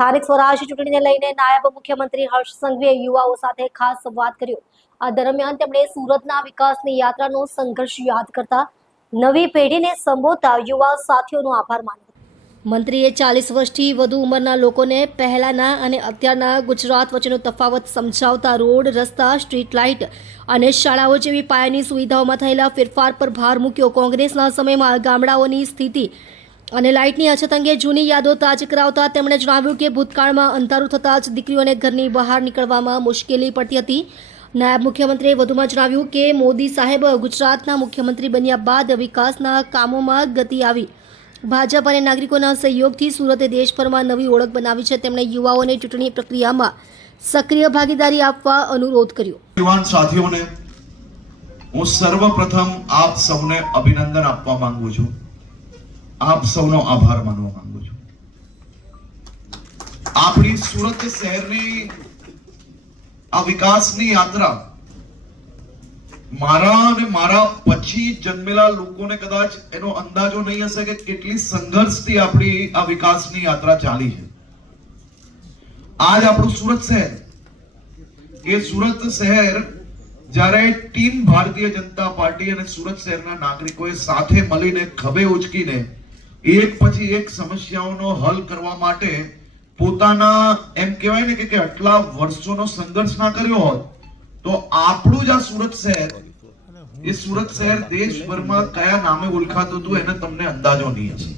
સ્થાનિક સ્વરાજ ચૂંટણીને લઈને નાયબ મુખ્યમંત્રી હર્ષ સંઘવીએ યુવાઓ સાથે ખાસ સંવાદ કર્યો। આ દરમિયાન તેમણે સુરતના વિકાસની યાત્રાનો સંઘર્ષ યાદ કરતા નવી પેઢીને સંબોધતા યુવા સાથીઓનો આભાર માન્યો। મંત્રીએ 40 વર્ષથી વધુ ઉંમરના લોકોને પહેલાના અને અત્યારના ગુજરાત વચ્ચેનો તફાવત સમજાવતા રોડ, રસ્તા, સ્ટ્રીટ લાઇટ અને શાળાઓ જેવી પાયાની સુવિધાઓમાં થયેલા ફેરફાર પર ભાર મૂક્યો। કોંગ્રેસના સમયમાં ગામડાઓની સ્થિતિ અને લાઇટની અછત અંગે જૂની યાદો તાજી કરાવતા તેમણે જણાવ્યું કે ભૂતકાળમાં અંધારું થતાં જ દીકરીઓને ઘરની બહાર નીકળવામાં મુશ્કેલી પડતી હતી। નાયબ મુખ્યમંત્રીએ વધુમાં જણાવ્યું કે મોદી સાહેબ ગુજરાતના મુખ્યમંત્રી બન્યા બાદ વિકાસના કામોમાં ગતિ આવી। ભાજપ અને નાગરિકોના સહયોગથી સુરતે દેશભરમાં નવી ઓળખ બનાવી છે। તેમણે યુવાઓને ચૂંટણી પ્રક્રિયામાં સક્રિય ભાગીદારી આપવા અનુરોધ કર્યો। યુવાન સાથીઓને હું સર્વપ્રથમ આપ સૌને અભિનંદન આપવા માંગુ છું, આપ સૌનો આભાર માનવા માંગુ છું। આપણી સુરત શહેરની આ વિકાસની યાત્રા મારા અને મારા પછી જન્મેલા લોકોને કદાચ એનો અંદાજો નહીં હશે કે કેટલી સંઘર્ષથી આપણી આ વિકાસની યાત્રા ચાલી છે। આજ આપણું સુરત શહેર, એ સુરત શહેર જ્યારે ટીમ ભારતીય જનતા પાર્ટી અને સુરત શહેરના નાગરિકોએ સાથે મળીને ખભે ઉચકીને એક પછી એક સમસ્યાઓનો હલ કરવા માટે પોતાના એમ કહેવાય ને કે આટલા વર્ષોનો સંઘર્ષ ના કર્યો હોત તો આપણું જ આ સુરત શહેર, એ સુરત શહેર દેશભરમાં કયા નામે ઓળખાતું હતું એને તમને અંદાજો નહીં હશે।